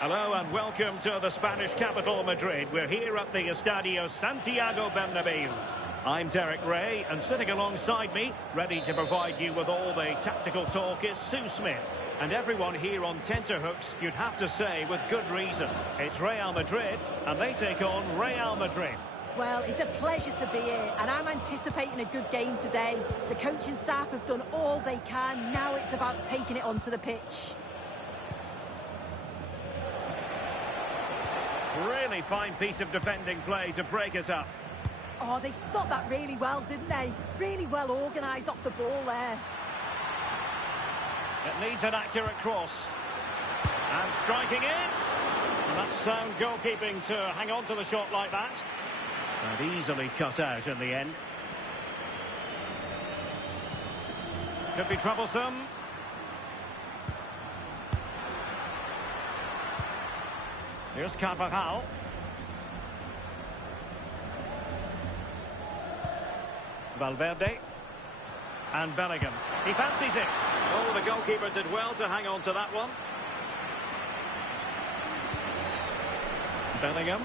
Hello and welcome to the Spanish capital, Madrid. We're here at the Estadio Santiago Bernabeu. I'm Derek Ray, and sitting alongside me, ready to provide you with all the tactical talk, is Sue Smith. And everyone here on tenterhooks, you'd have to say with good reason. It's Real Madrid, and they take on Real Madrid. Well, it's a pleasure to be here, and I'm anticipating a good game today. The coaching staff have done all they can. Now it's about taking it onto the pitch. Really fine piece of defending play to break us up. Oh, they stopped that really well, didn't they? Really well organised off the ball there. It needs an accurate cross. And striking it. And that's sound goalkeeping to hang on to the shot like that. And easily cut out in the end. Could be troublesome. Here's Carvajal. Valverde. And Bellingham. He fancies it. Oh, the goalkeeper did well to hang on to that one. Bellingham.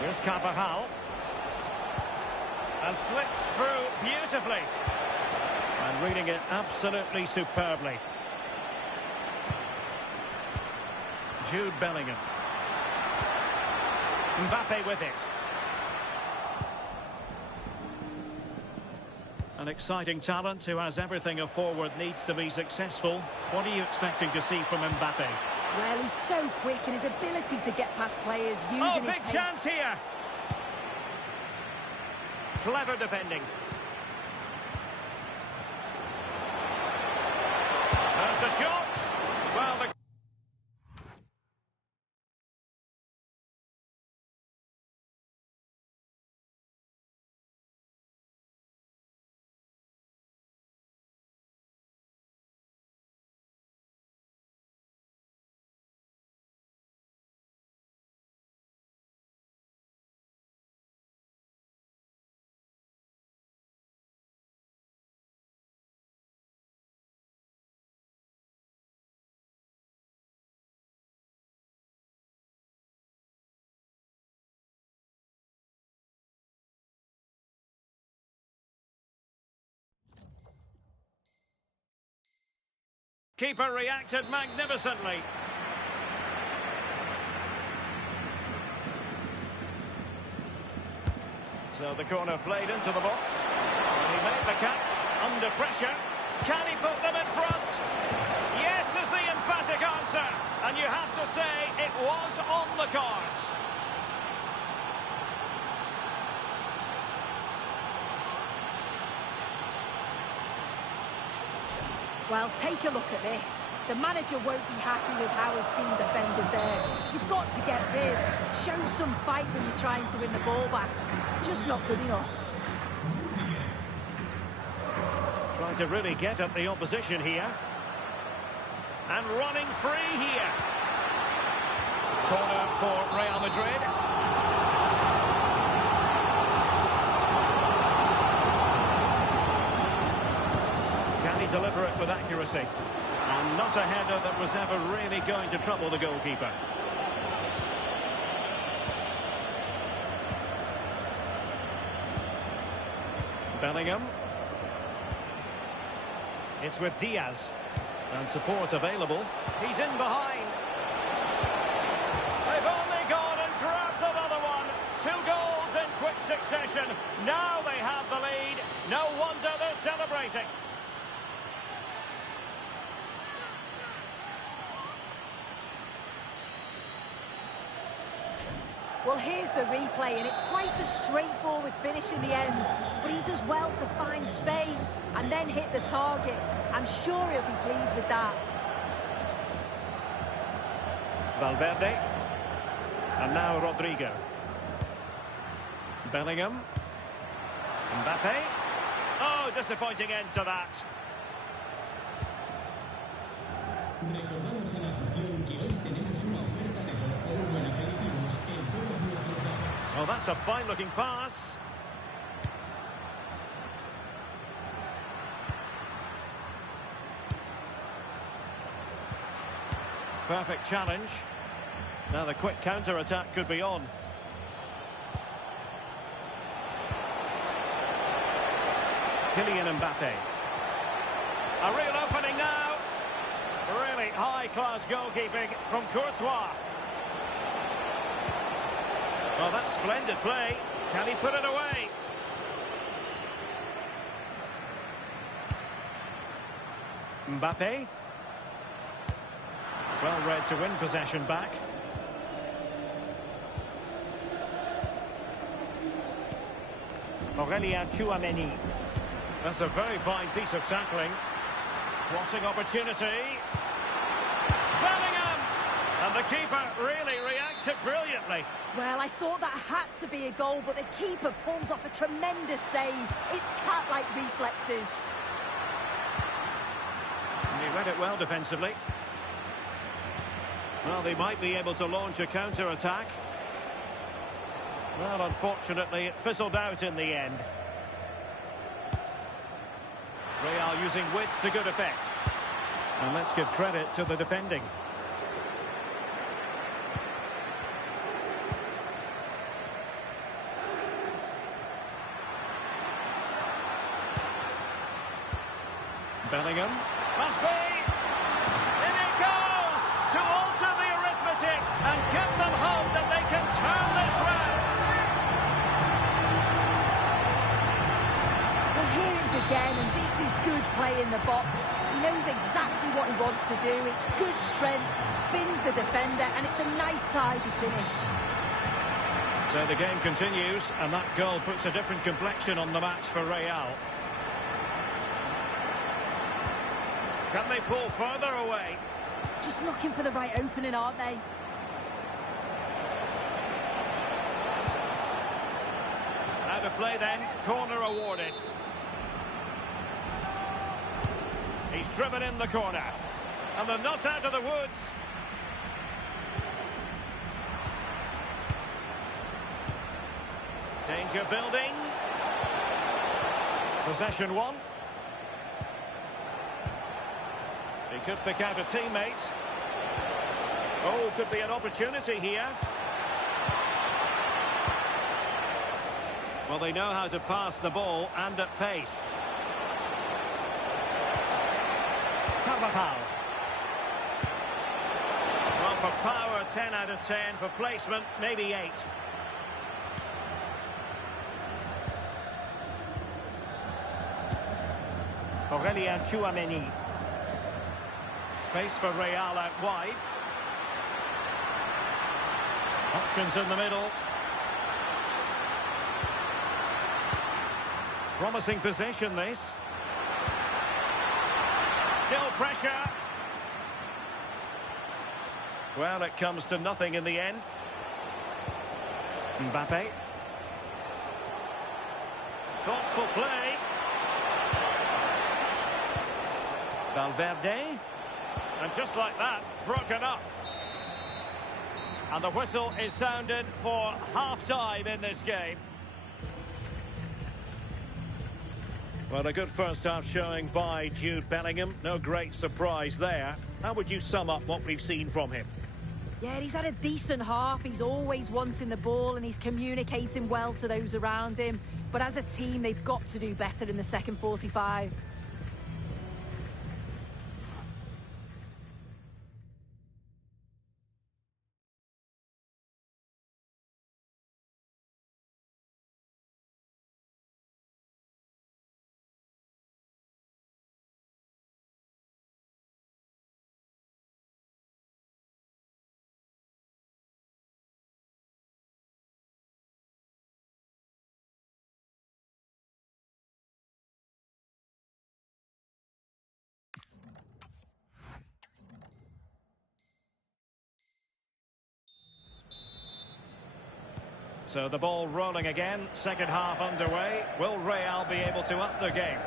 Here's Carvajal. And slipped through beautifully. And reading it absolutely superbly. Jude Bellingham. Mbappe with it. An exciting talent who has everything a forward needs to be successful. What are you expecting to see from Mbappe? Well, he's so quick, and his ability to get past players using his big pace. chance here. Clever defending. There's the shot. Well, the keeper reacted magnificently. So the corner played into the box. And he made the catch under pressure. Can he put them in front? Yes is the emphatic answer. And you have to say it was on the cards. Well, take a look at this. The manager won't be happy with how his team defended there. You've got to get rid. Show some fight when you're trying to win the ball back. It's just not good enough. Trying to really get at the opposition here. And running free here. Corner for Real Madrid. Deliver it with accuracy, and not a header that was ever really going to trouble the goalkeeper. Bellingham. It's with Diaz, and support available. He's in behind. They've only gone and grabbed another one. 2 goals in quick succession. Now they have the lead. No wonder they're celebrating. Well, here's the replay, and it's quite a straightforward finish in the end. But he does well to find space and then hit the target. I'm sure he'll be pleased with that. Valverde. And now Rodrigo. Bellingham. Mbappe. Oh, disappointing end to that. Recordamos a la afición que hoy tenemos una oferta de 2 por 1 en aperitivos en todos nuestros bares. Oh, that's a fine-looking pass. Perfect challenge. Now the quick counter-attack could be on. Kylian Mbappe. A real opening now. Really high-class goalkeeping from Courtois. Well, that's splendid play. Can he put it away? Mbappe. Well read to win possession back. Aurélien Tchouameni. That's a very fine piece of tackling. Crossing opportunity. Bellingham! And the keeper really reacted brilliantly. Well, I thought that had to be a goal, but the keeper pulls off a tremendous save. It's cat-like reflexes. And he read it well defensively. Well, they might be able to launch a counter-attack. Well, unfortunately, it fizzled out in the end. Real using width to good effect. And let's give credit to the defending. Bellingham. Must be! In it goes! To alter the arithmetic and give them hope that they can turn this round. Well, here it is again, and this is good play in the box. He knows exactly what he wants to do. It's good strength, spins the defender, and it's a nice tidy finish. So the game continues, and that goal puts a different complexion on the match for Real. Can they pull further away? Just looking for the right opening, aren't they? Out of play then, corner awarded. He's driven in the corner. And they're not out of the woods. Danger building. Possession won. He could pick out a teammate. Oh, could be an opportunity here. Well, they know how to pass the ball and at pace. Carvajal. Well, for power, 10 out of 10. For placement, maybe 8. Aurélien Tchouameni. Space for Real out wide. Options in the middle. Promising position, this. Still pressure. Well, it comes to nothing in the end. Mbappe. Thoughtful play. Valverde. And just like that, broken up. And the whistle is sounded for half-time in this game. Well, a good first-half showing by Jude Bellingham. No great surprise there. How would you sum up what we've seen from him? Yeah, he's had a decent half. He's always wanting the ball and he's communicating well to those around him. But as a team, they've got to do better in the second 45. So the ball rolling again, second half underway. Will Real be able to up the game?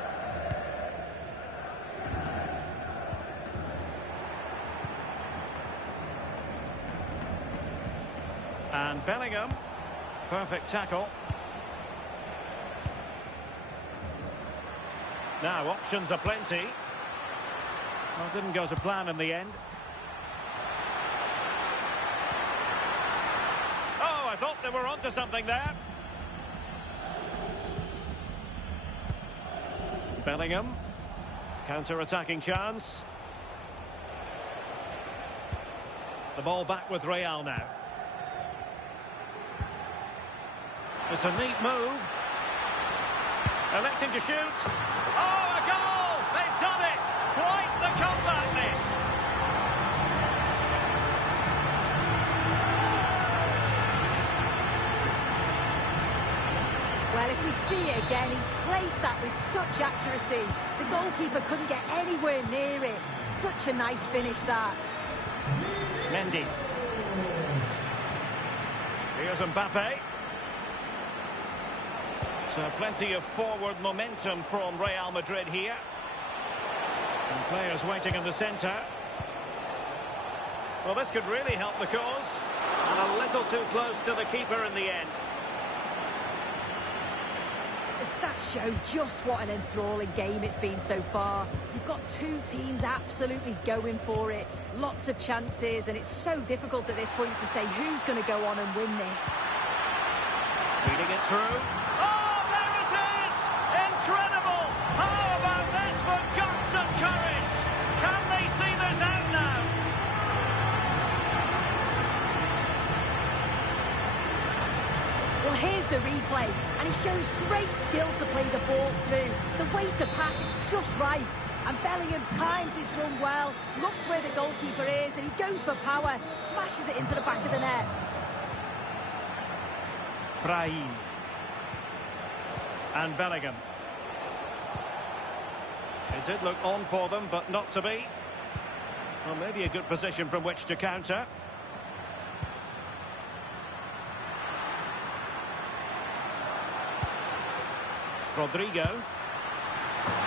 And Bellingham, perfect tackle. Now options are plenty. Well, didn't go to plan in the end. they were onto something there. Bellingham. Counter-attacking chance. The ball back with Real now. It's a neat move. Electing to shoot. Oh, a goal! They've done it! Quite the comeback, this! Well, if we see it again, he's placed that with such accuracy. The goalkeeper couldn't get anywhere near it. Such a nice finish, that. Mendy. Here's Mbappe. So plenty of forward momentum from Real Madrid here. And players waiting in the centre. Well, this could really help the cause. And a little too close to the keeper in the end. The stats show just what an enthralling game it's been so far. You've got two teams absolutely going for it. Lots of chances, and it's so difficult at this point to say who's going to go on and win this. Feeding it through. Oh, there it is! Incredible! How about this for guts and courage? Can they see this out now? Well, here's the replay, and he shows great skill to play the ball through. The way to pass is just right. And Bellingham times his run well, looks where the goalkeeper is, and he goes for power, smashes it into the back of the net. Brahim. And Bellingham. It did look on for them, but not to be. Well, maybe a good position from which to counter. Rodrigo.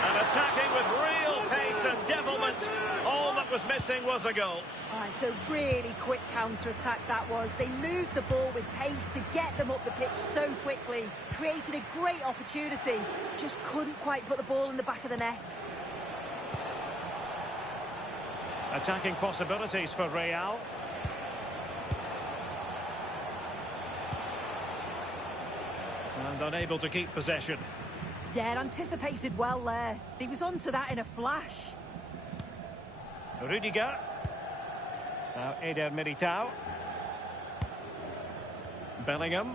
And attacking with real pace and devilment. All that was missing was a goal. Oh, it's a really quick counter-attack that was. They moved the ball with pace to get them up the pitch so quickly. Created a great opportunity. Just couldn't quite put the ball in the back of the net. Attacking possibilities for Real. And unable to keep possession. Yeah, anticipated well there. He was onto that in a flash. Rudiger. Now Eder Militao. Bellingham.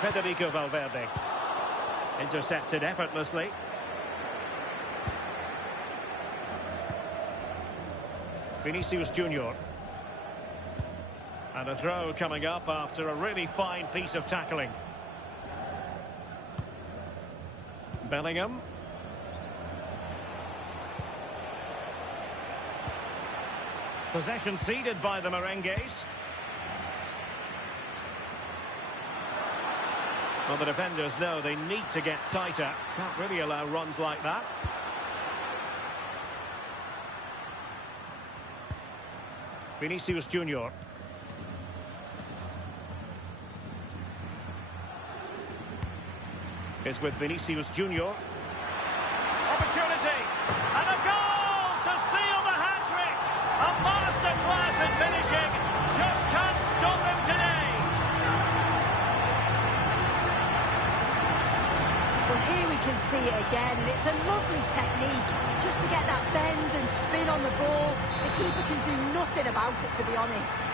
Federico Valverde. Intercepted effortlessly. Vinicius Junior. And a throw coming up after a really fine piece of tackling. Bellingham. Possession ceded by the Merengues. Well, the defenders know they need to get tighter. Can't really allow runs like that. Vinicius Junior. Is with Vinicius Junior. Opportunity! And a goal to seal the hat-trick! A masterclass in finishing. Just can't stop him today. Well, here we can see it again, and it's a lovely technique. Just to get that bend and spin on the ball, the keeper can do nothing about it, to be honest.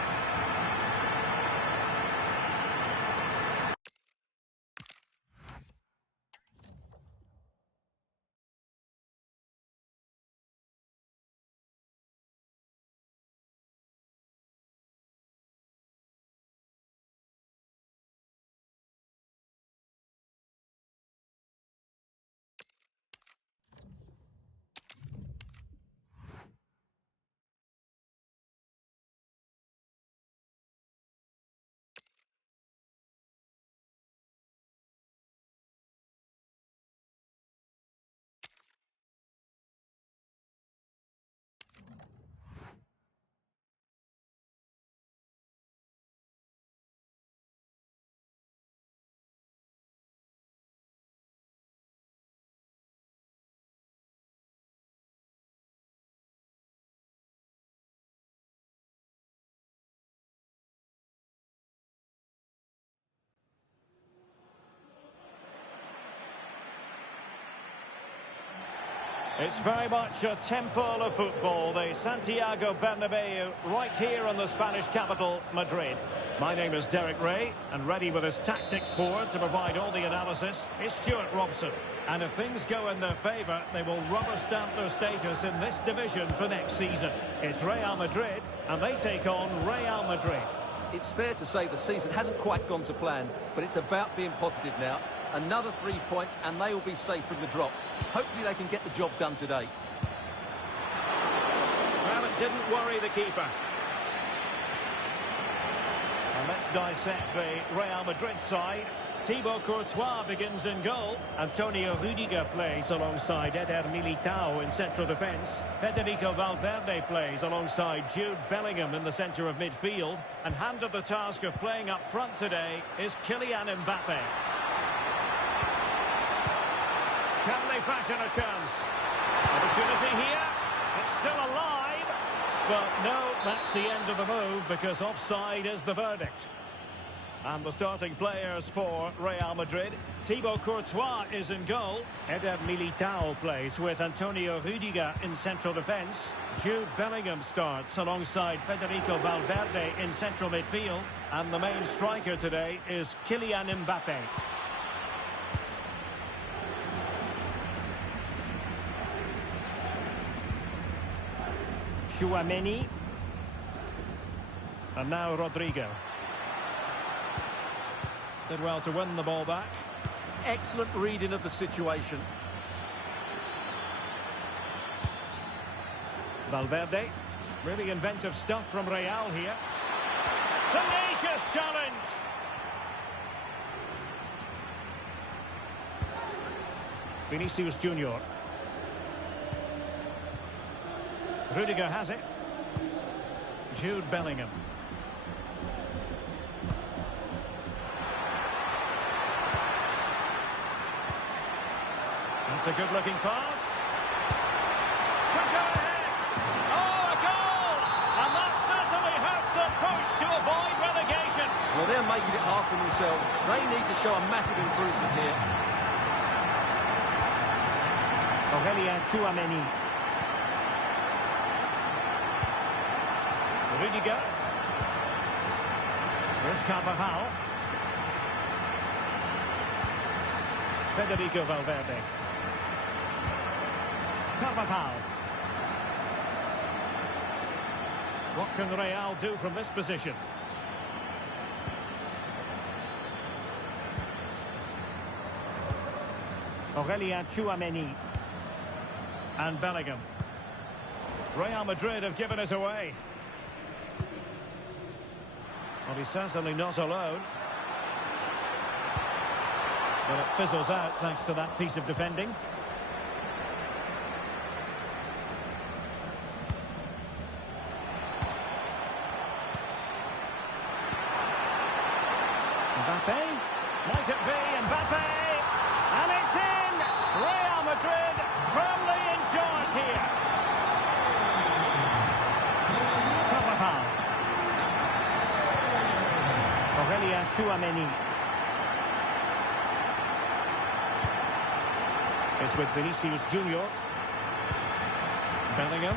It's very much a temple of football, the Santiago Bernabeu, right here in the Spanish capital, Madrid. My name is Derek Ray, and ready with his tactics board to provide all the analysis is Stuart Robson. And if things go in their favour, they will rubber stamp their status in this division for next season. It's Real Madrid, and they take on Real Madrid. It's fair to say the season hasn't quite gone to plan, but it's about being positive now. Another 3 points and they will be safe from the drop. Hopefully they can get the job done today. Well, it didn't worry the keeper. And let's dissect the Real Madrid side. Thibaut Courtois begins in goal. Antonio Rüdiger plays alongside Eder Militao in central defence. Federico Valverde plays alongside Jude Bellingham in the centre of midfield. And handed the task of playing up front today is Kylian Mbappe. Can they fashion a chance? Opportunity here. It's still alive. But no, that's the end of the move because offside is the verdict. And the starting players for Real Madrid. Thibaut Courtois is in goal. Eder Militao plays with Antonio Rüdiger in central defence. Jude Bellingham starts alongside Federico Valverde in central midfield. And the main striker today is Kylian Mbappe. Tchouaméni. And now Rodrigo. Did well to win the ball back. Excellent reading of the situation. Valverde. Really inventive stuff from Real here. Tenacious challenge. Vinicius Junior. Rüdiger has it. Jude Bellingham. That's a good-looking pass. Quicker ahead. Oh, a goal! And that certainly hurts the push to avoid relegation. Well, they're making it hard for themselves. They need to show a massive improvement here. Aurélien Tchouaméni. Rüdiger. Here's Carvajal. Federico Valverde. Carvajal. What can Real do from this position? Aurélien Tchouaméni. And Bellingham. Real Madrid have given us away. Well, he's certainly not alone. But it fizzles out thanks to that piece of defending. Mbappe. Might it be Mbappe? And it's in! Real Madrid firmly in charge here. Carvajal. Aurélien Tchouaméni. It's with Vinicius Junior. Bellingham.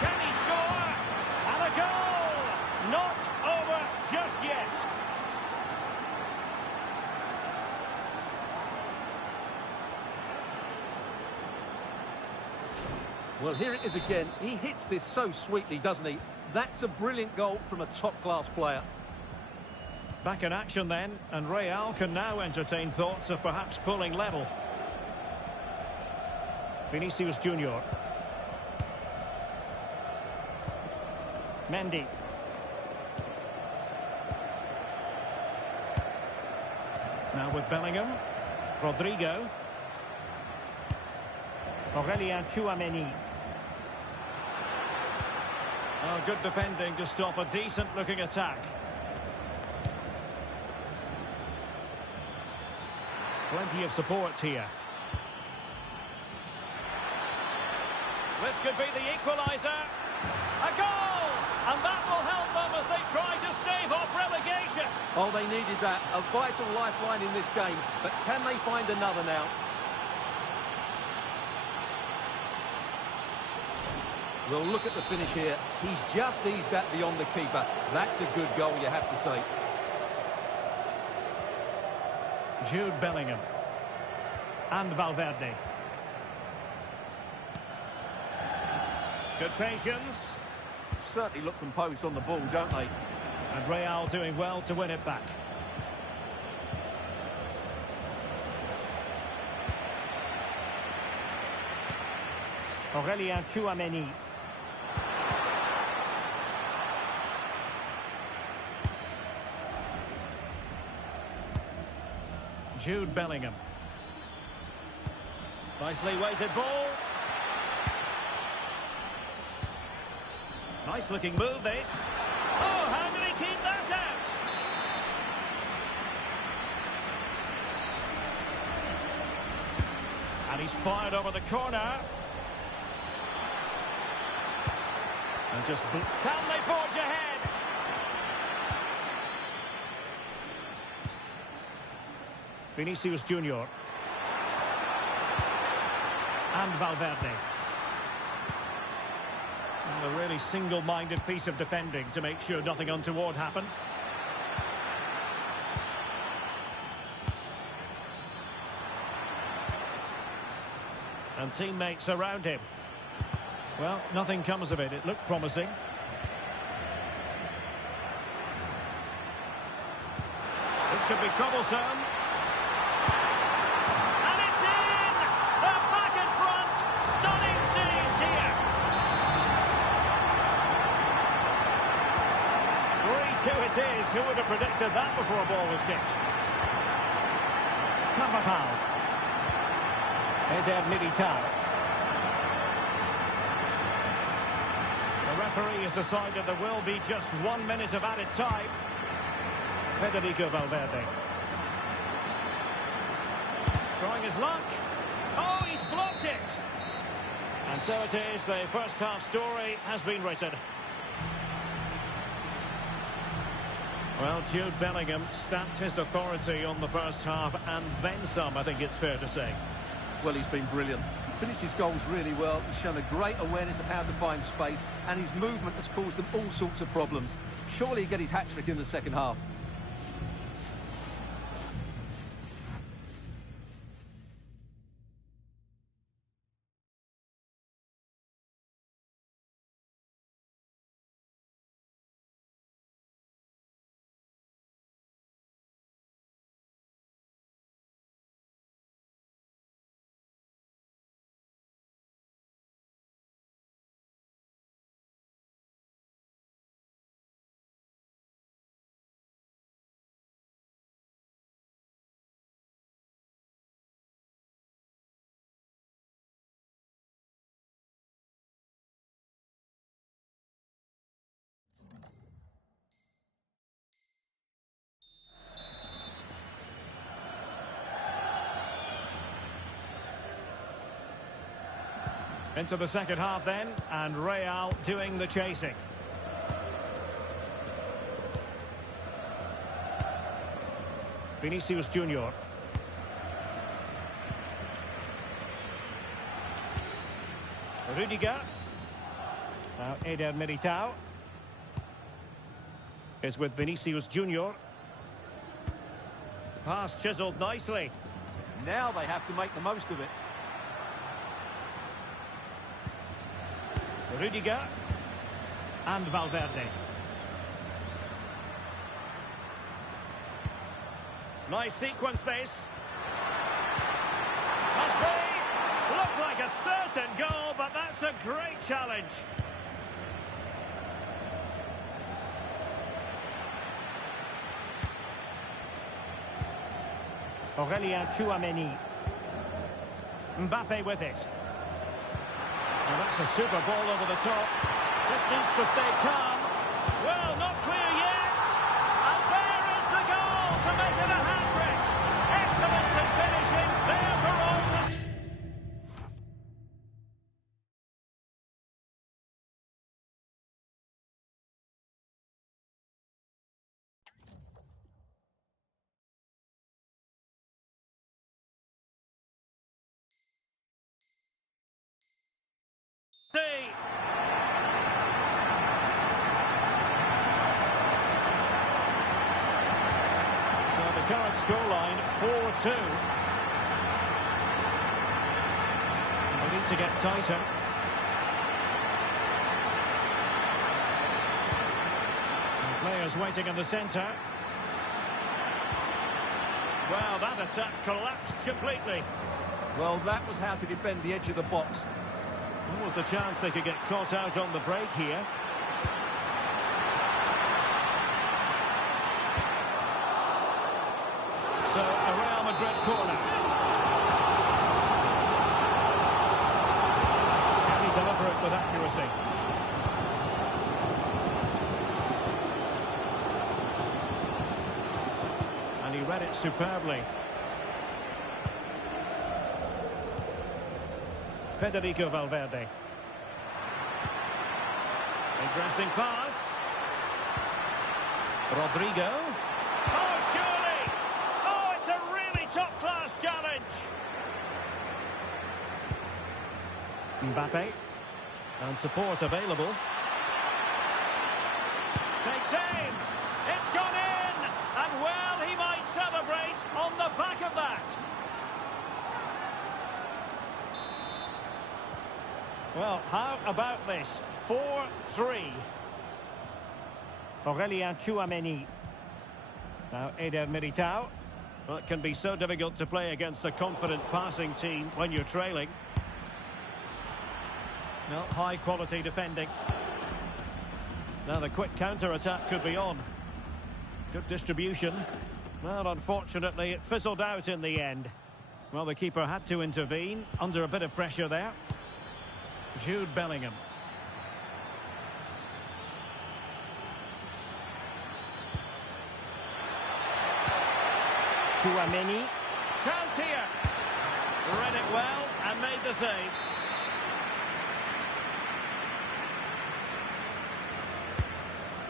Can he score? And a goal! Not over just yet. Well, here it is again. He hits this so sweetly, doesn't he? That's a brilliant goal from a top-class player. Back in action then, and Real can now entertain thoughts of perhaps pulling level. Vinicius Junior. Mendy. Now with Bellingham. Rodrigo. Aurélien Tchouaméni. Oh, good defending to stop a decent-looking attack. Plenty of support here. This could be the equaliser. A goal! And that will help them as they try to stave off relegation. Oh, they needed that. A vital lifeline in this game. But can they find another now? Well, look at the finish here. He's just eased that beyond the keeper. That's a good goal, you have to say. Jude Bellingham. And Valverde. Good patience. Certainly look composed on the ball, don't they? And Real doing well to win it back. Aurelien Tchouameni. Jude Bellingham. Nicely weighted ball. Nice looking move this. Oh, how did he keep that out? And he's fired over the corner. And just... Can they forge ahead? Vinicius Junior. And Valverde. And a really single-minded piece of defending to make sure nothing untoward happened. And teammates around him. Well, nothing comes of it. It looked promising. This could be troublesome. And it's in! They're back in front! Stunning scenes here! 3-2 it is. Who would have predicted that before a ball was kicked? Carvajal. Eder Militao. The referee has decided there will be just 1 minute of added time. Federico Valverde. Trying his luck. Oh, he's blocked it. And so it is, the first half story has been written. Well, Jude Bellingham stamped his authority on the first half and then some, I think it's fair to say. Well, he's been brilliant. He finished his goals really well. He's shown a great awareness of how to find space, and his movement has caused them all sorts of problems. Surely he'll get his hat-trick in the second half. Into the second half then, and Real doing the chasing. Vinicius Junior. Rudiger. Now Eder Militao is with Vinicius Junior. Pass chiselled nicely. Now they have to make the most of it. Rudiger and Valverde. Nice sequence this. Must be. Looked like a certain goal, but that's a great challenge. Aurelien Tchouameni. Mbappe with it. Well, that's a super ball over the top. Just needs to stay calm. Well, not clear yet. And there is the goal to make it a hat-trick. Excellence in finishing. There for all to see. current scoreline 4-2. They need to get tighter. And players waiting in the centre. Well, that attack collapsed completely. Well, that was how to defend the edge of the box. What was the chance they could get caught out on the break here? So, a Real Madrid corner. Can he deliver it with accuracy? And he read it superbly. Federico Valverde. Interesting pass. Rodrigo. Oh, surely! Oh, it's a really top-class challenge. Mbappe. And support available. Takes aim. It's gone in. And well, he might celebrate on the back of that. Well, how about this? 4-3. Aurélien Tchouameni. Now Eder Militao. Well, it can be so difficult to play against a confident passing team when you're trailing. No, high-quality defending. Now the quick counter-attack could be on. Good distribution. Well, unfortunately, it fizzled out in the end. Well, the keeper had to intervene under a bit of pressure there. Jude Bellingham. Tchouameni. Chance here. Read it well and made the save.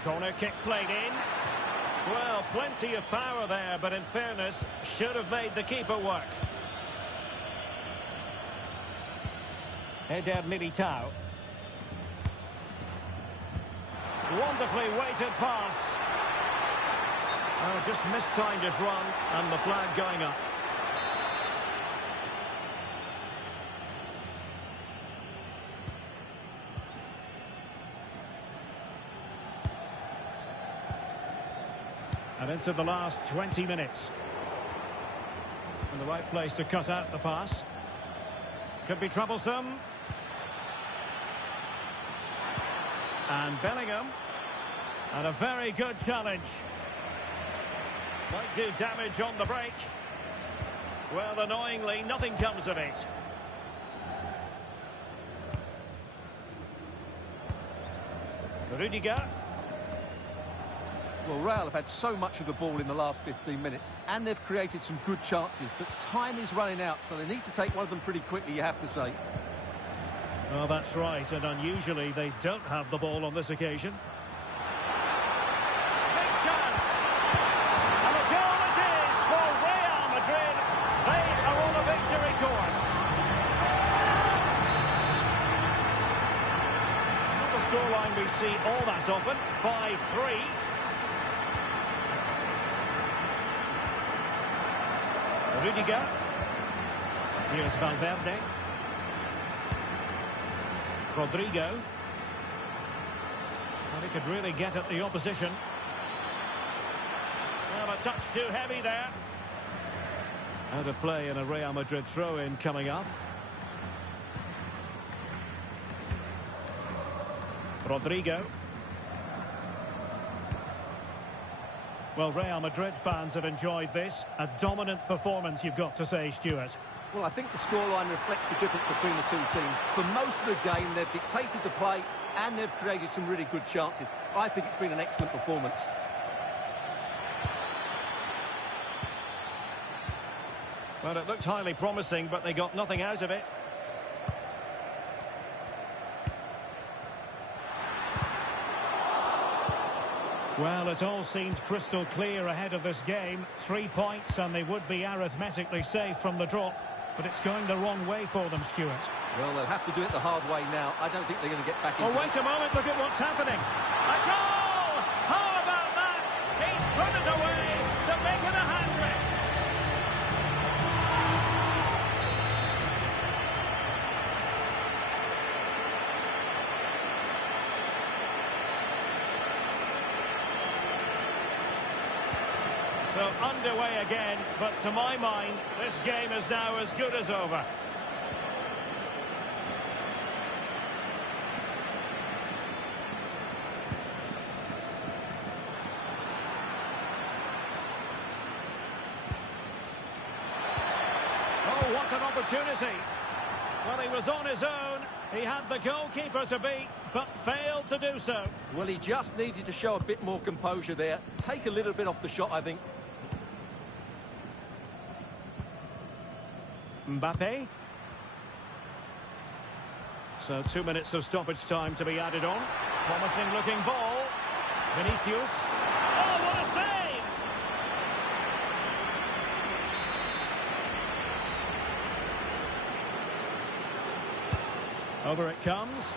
Corner kick played in. Well, plenty of power there, but in fairness, should have made the keeper work. Eder Militao. Wonderfully weighted pass. Oh, just mistimed his run, and the flag going up. And into the last 20 minutes. And the right place to cut out the pass. Could be troublesome. And Bellingham. And a very good challenge. Might do damage on the break. Well, annoyingly, nothing comes of it. Rudiger. Well, Real have had so much of the ball in the last 15 minutes, and they've created some good chances, but time is running out, so they need to take one of them pretty quickly, you have to say. Well, that's right, and unusually they don't have the ball on this occasion. Big chance! And a goal it is for Real Madrid. They are on a victory course. Not a scoreline we see all that often, 5-3. Rudiger. Here's Valverde. Rodrigo. Well, he could really get at the opposition. Well, a touch too heavy there. Out of play and a Real Madrid throw-in coming up. Rodrigo. Well, Real Madrid fans have enjoyed this. A dominant performance, you've got to say, Stuart. Well, I think the scoreline reflects the difference between the two teams. For most of the game, they've dictated the play and they've created some really good chances. I think it's been an excellent performance. Well, it looked highly promising, but they got nothing out of it. Well, it all seemed crystal clear ahead of this game. 3 points and they would be arithmetically safe from the drop. But it's going the wrong way for them, Stuart. Well, they'll have to do it the hard way now. I don't think they're going to get back into it. Oh, wait a moment, look at what's happening. A goal! How about that? He's put it away to make it a hat-trick. So underway again, but to my mind, this game is now as good as over. Oh, what an opportunity. Well, he was on his own. He had the goalkeeper to beat, but failed to do so. Well, he just needed to show a bit more composure there. Take a little bit off the shot, I think. Mbappe. So 2 minutes of stoppage time to be added on. Promising looking ball. Vinicius. Oh, what a save! Over it comes.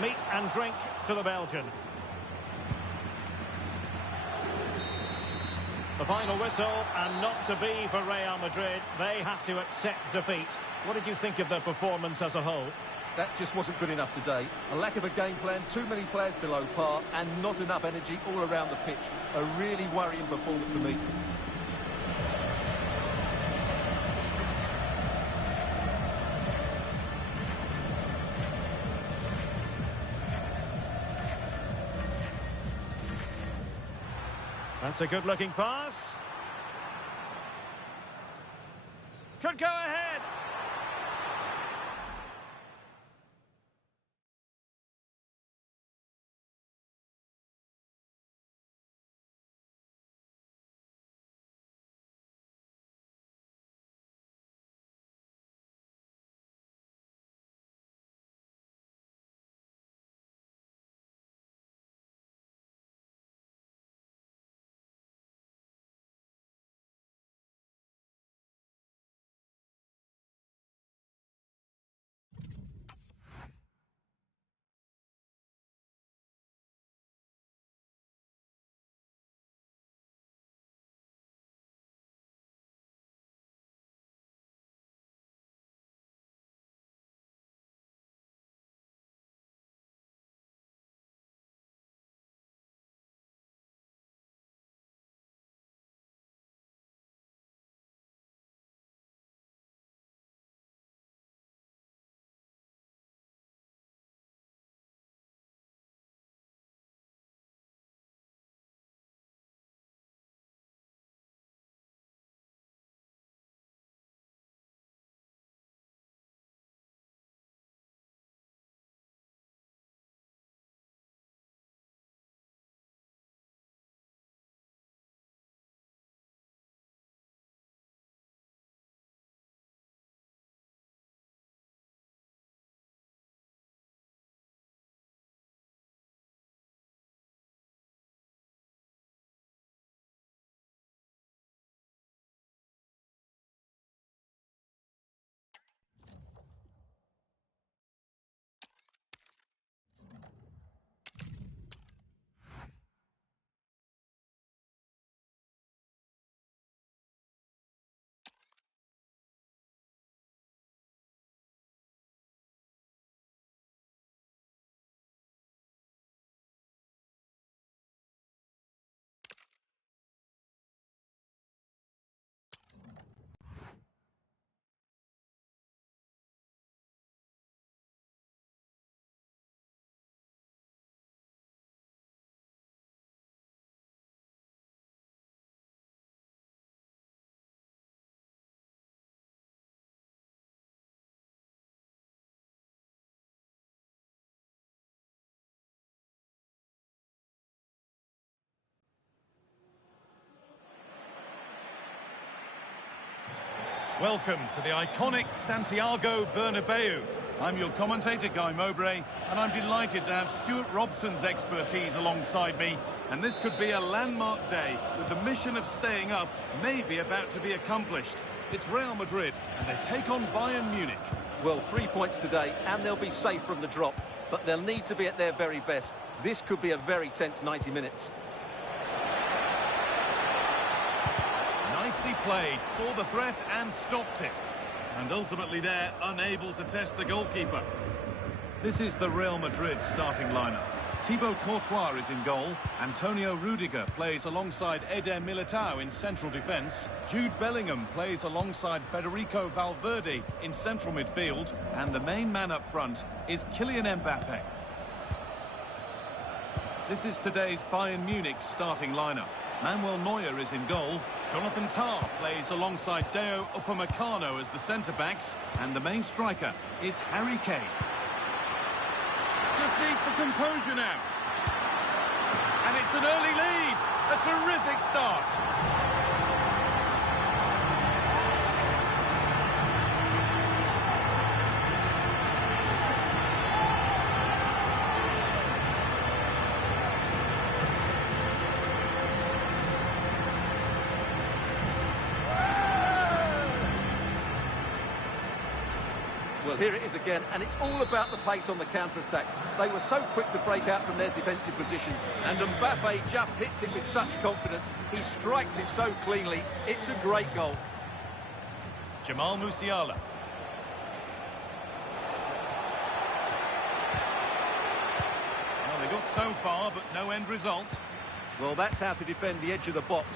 Meat and drink to the Belgian. The final whistle, and not to be for Real Madrid. They have to accept defeat. What did you think of their performance as a whole? That just wasn't good enough today. A lack of a game plan, too many players below par, and not enough energy all around the pitch. A really worrying performance for me. That's a good-looking pass. Could go ahead. Welcome to the iconic Santiago Bernabeu. I'm your commentator, Guy Mowbray, and I'm delighted to have Stuart Robson's expertise alongside me. And this could be a landmark day, with the mission of staying up maybe about to be accomplished. It's Real Madrid, and they take on Bayern Munich. Well, 3 points today, and they'll be safe from the drop. But they'll need to be at their very best. This could be a very tense 90 minutes. Nicely played, saw the threat and stopped it. And ultimately they're unable to test the goalkeeper. This is the Real Madrid starting lineup. Thibaut Courtois is in goal. Antonio Rudiger plays alongside Eder Militao in central defence. Jude Bellingham plays alongside Federico Valverde in central midfield. And the main man up front is Kylian Mbappe. This is today's Bayern Munich starting lineup. Manuel Neuer is in goal. Jonathan Tah plays alongside Deo Upamecano as the centre-backs. And the main striker is Harry Kane. Just needs the composure now. And it's an early lead. A terrific start. Well, here it is again, and it's all about the pace on the counter-attack. They were so quick to break out from their defensive positions, and Mbappe just hits it with such confidence. He strikes it so cleanly. It's a great goal. Jamal Musiala. Well, they got so far, but no end result. Well, that's how to defend the edge of the box.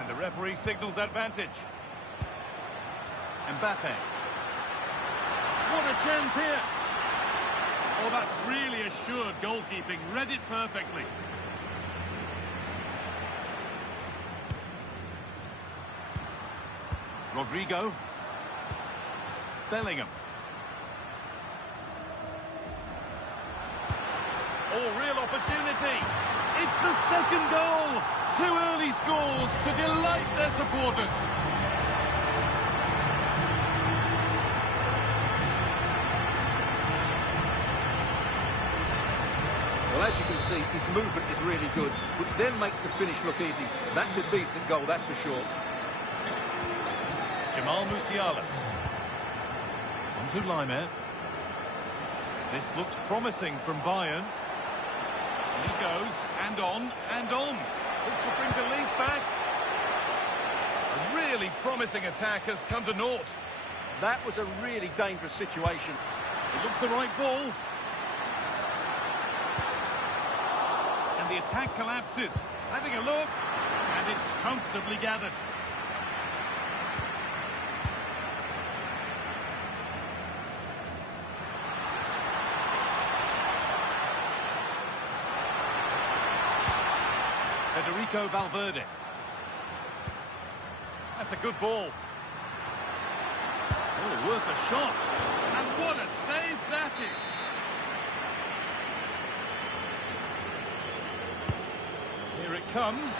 And the referee signals advantage. Mbappe. What a chance here. Oh, that's really assured goalkeeping. Read it perfectly. Rodrigo. Bellingham. Oh, real opportunity. It's the second goal. 2 early scores to delight their supporters. Well, as you can see, his movement is really good, which then makes the finish look easy. That's a decent goal, that's for sure. Jamal Musiala. On to Laimer. This looks promising from Bayern. And he goes, and on, and on. This could bring belief back. A really promising attack has come to naught. That was a really dangerous situation. It looks the right ball. And the attack collapses. Having a look. And it's comfortably gathered. Federico Valverde. That's a good ball. Oh, worth a shot. And what a save that is. Here it comes.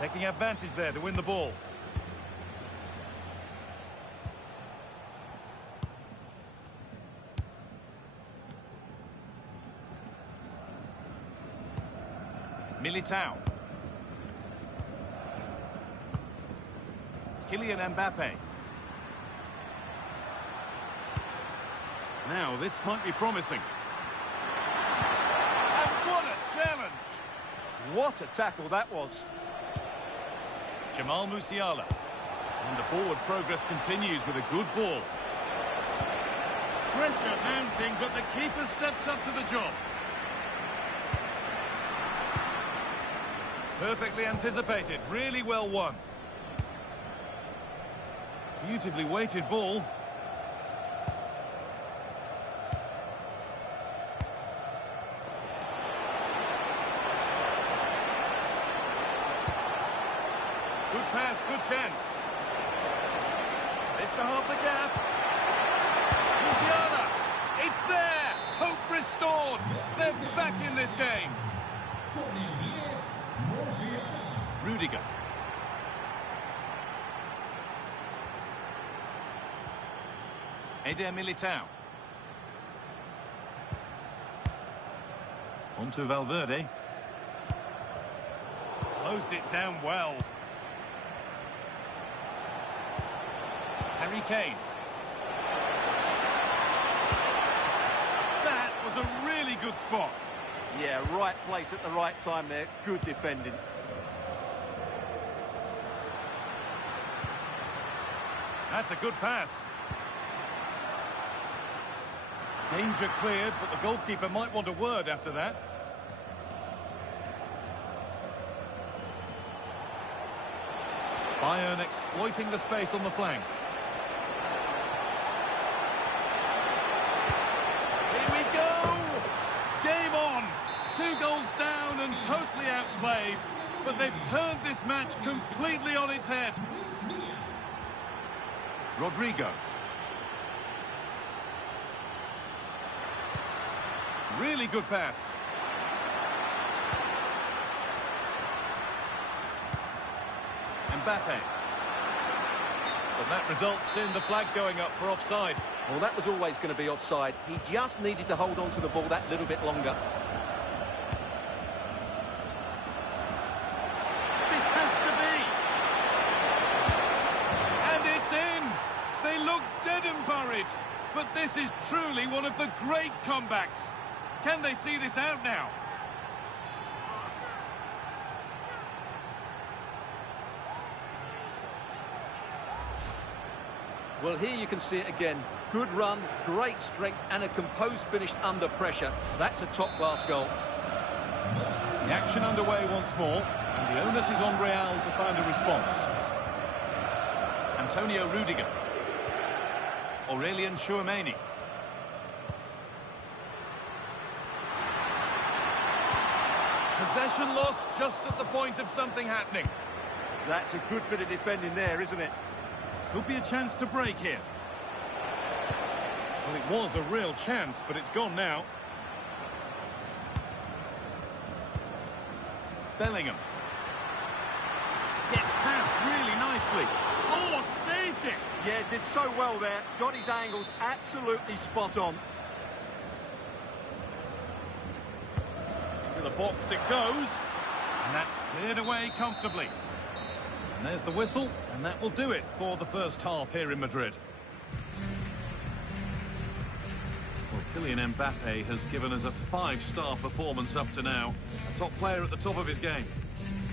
Taking advantage there to win the ball. Militao. Kylian Mbappe. Now, this might be promising. And what a challenge! What a tackle that was. Jamal Musiala. And the forward progress continues with a good ball. Pressure mounting, but the keeper steps up to the job. Perfectly anticipated, really well won. Beautifully weighted ball. Good pass, good chance. It's to half the gap. Musiala, it's there! Hope restored! They're back in this game. Rudiger. Eder Militao. On to Valverde. Closed it down well. Harry Kane. That was a really good spot. Yeah, right place at the right time there. Good defending. That's a good pass. Danger cleared, but the goalkeeper might want a word after that. Bayern exploiting the space on the flank. Here we go! Game on! 2 goals down and totally outplayed. But they've turned this match completely on its head. Rodrigo. Really good pass. Mbappe. But that results in the flag going up for offside. Well, that was always going to be offside. He just needed to hold on to the ball that little bit longer. This has to be. And it's in. They look dead and buried. But this is truly one of the great comebacks. Can they see this out now? Well, here you can see it again. Good run, great strength, and a composed finish under pressure. That's a top-class goal. The action underway once more, and the onus is on Real to find a response. Antonio Rudiger. Aurelien Tchouameni. Possession lost just at the point of something happening. That's a good bit of defending there, isn't it? Could be a chance to break here. Well, it was a real chance, but it's gone now. Bellingham. Gets past really nicely. Oh, saved it! Yeah, did so well there. Got his angles absolutely spot on. Into the box it goes. And that's cleared away comfortably. And there's the whistle, and that will do it for the first half here in Madrid. Well, Kylian Mbappe has given us a 5-star performance up to now. A top player at the top of his game.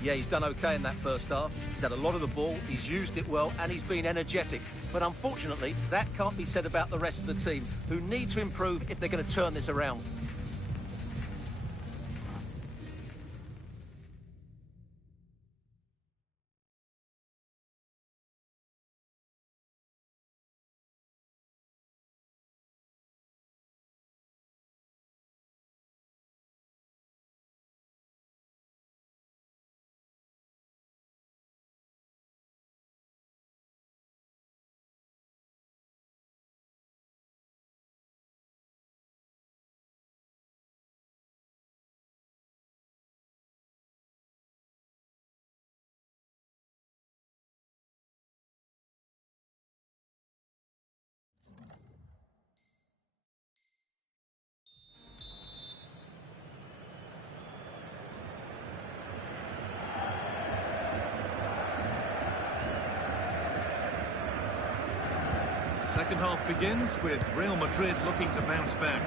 Yeah, he's done okay in that first half. He's had a lot of the ball, he's used it well, and he's been energetic. But unfortunately, that can't be said about the rest of the team, who need to improve if they're going to turn this around. Second half begins with Real Madrid looking to bounce back.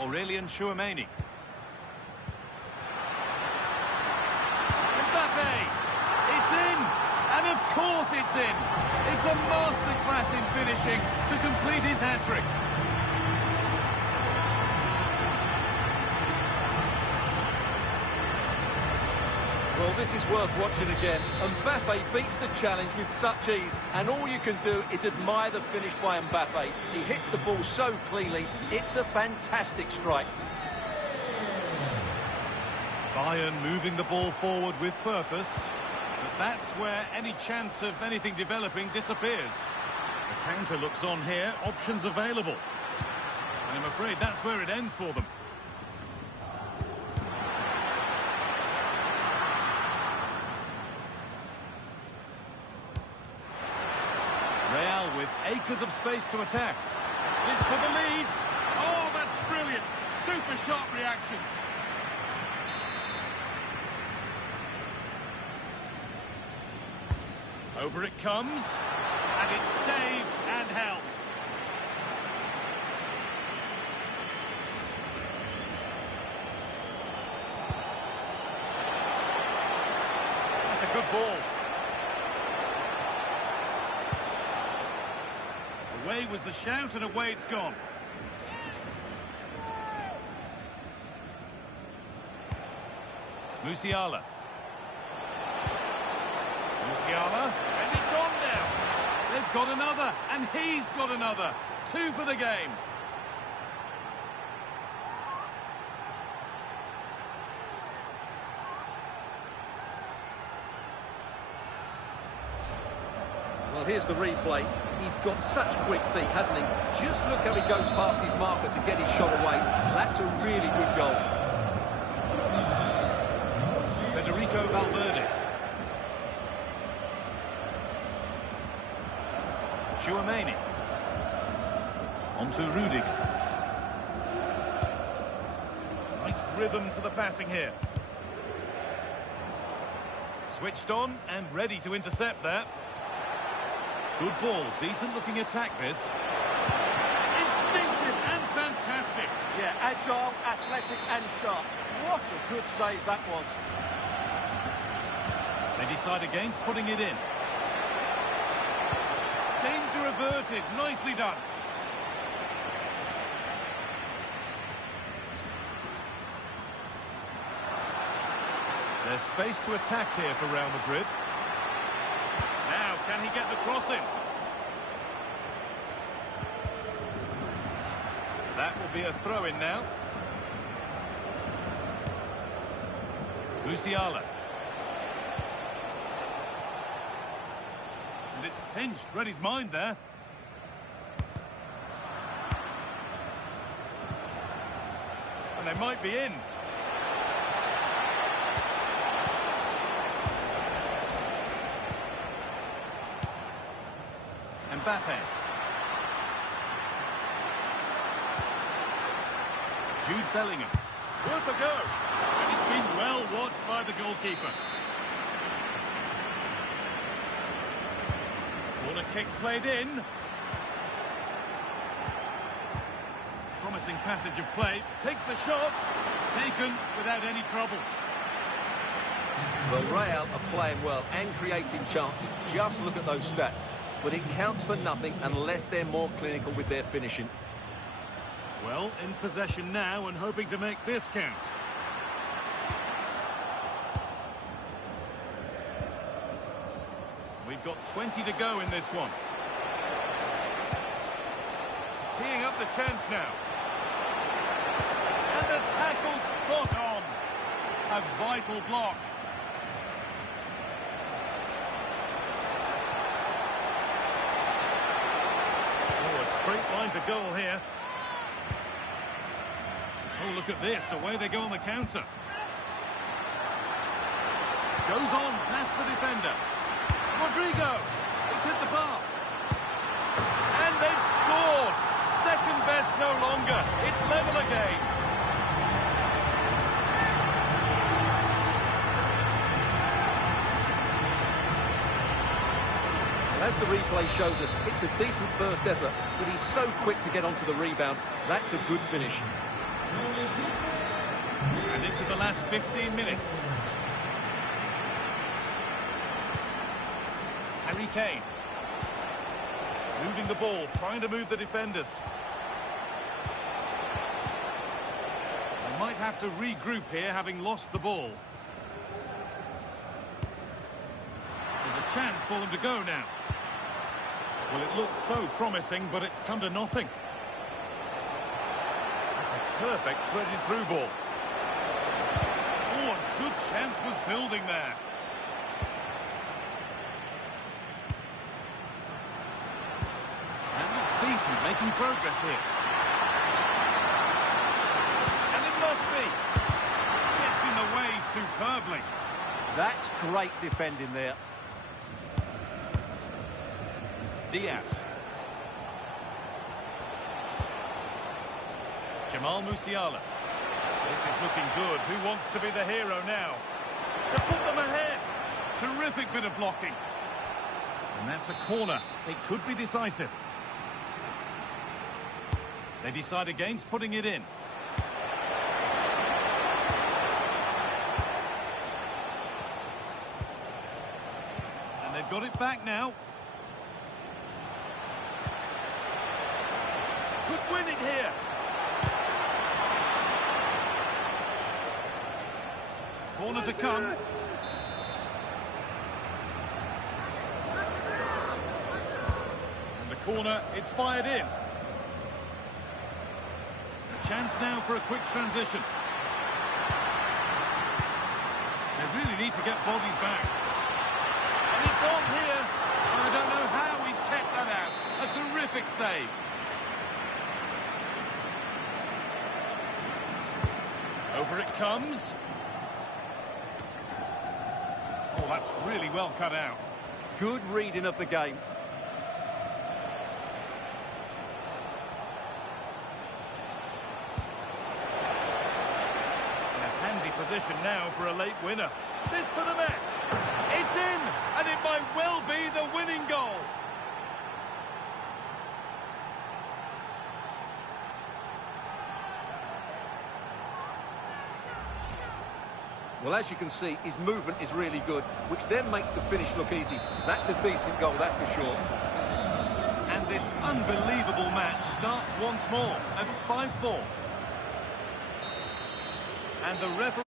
Aurelien Tchouameni. Mbappe! It's in! And of course it's in! It's a masterclass in finishing to complete his hat-trick. Well, this is worth watching again. Mbappe beats the challenge with such ease, and all you can do is admire the finish by Mbappe. He hits the ball so cleanly, it's a fantastic strike. Bayern moving the ball forward with purpose, but that's where any chance of anything developing disappears. The counter looks on here, options available. And I'm afraid that's where it ends for them. Real with acres of space to attack. This for the lead. Oh, that's brilliant. Super sharp reactions. Over it comes. And it's saved and held. That's a good ball. Away was the shout, and away it's gone. Musiala. Musiala, and it's on now. They've got another, and he's got another. 2 for the game. Well, here's the replay. He's got such quick feet, hasn't he? Just look how he goes past his marker to get his shot away. That's a really good goal. Federico Valverde. Chouameni. On to Rudiger. Nice rhythm to the passing here. Switched on and ready to intercept there. Good ball, decent looking attack this. Instinctive and fantastic. Yeah, agile, athletic and sharp. What a good save that was. They decide against putting it in. Danger averted, nicely done. There's space to attack here for Real Madrid. Now, can he get the cross in? That will be a throw-in now. Musiala. And it's pinched, read his mind there. And they might be in. Mbappe. Jude Bellingham. Worth a go. And he's been well watched by the goalkeeper. Corner kick played in. Promising passage of play. Takes the shot. Taken without any trouble. Well, Real are playing well and creating chances. Just look at those stats. But it counts for nothing unless they're more clinical with their finishing. Well, in possession now and hoping to make this count. We've got 20 to go in this one. Teeing up the chance now. And the tackle spot on. A vital block. Straight line to goal here. Oh, look at this. Away they go on the counter. Goes on past the defender. Rodrigo. It's hit the bar. And they've scored. Second best no longer. It's level again. As the replay shows us, it's a decent first effort, but he's so quick to get onto the rebound. That's a good finish. And into the last 15 minutes. Harry Kane. Moving the ball, trying to move the defenders. They might have to regroup here, having lost the ball. There's a chance for them to go now. Well, it looked so promising, but it's come to nothing. That's a perfect threaded through ball. Oh, a good chance was building there. That looks decent, making progress here. And it must be. Gets in the way superbly. That's great defending there. Diaz. Jamal Musiala. This is looking good. Who wants to be the hero now? To put them ahead. Terrific bit of blocking. And that's a corner. It could be decisive. They decide against putting it in. They've got it back now. Could win it here. Corner to come. And the corner is fired in. A chance now for a quick transition. They really need to get bodies back. And it's on here. I don't know how he's kept that out. A terrific save. Over it comes. Oh, that's really well cut out. Good reading of the game. In a handy position now for a late winner. This for the match. It's in, and it might well be the winning goal. Well, as you can see, his movement is really good, which then makes the finish look easy. That's a decent goal, that's for sure. And this unbelievable match starts once more at 5-4. And the referee...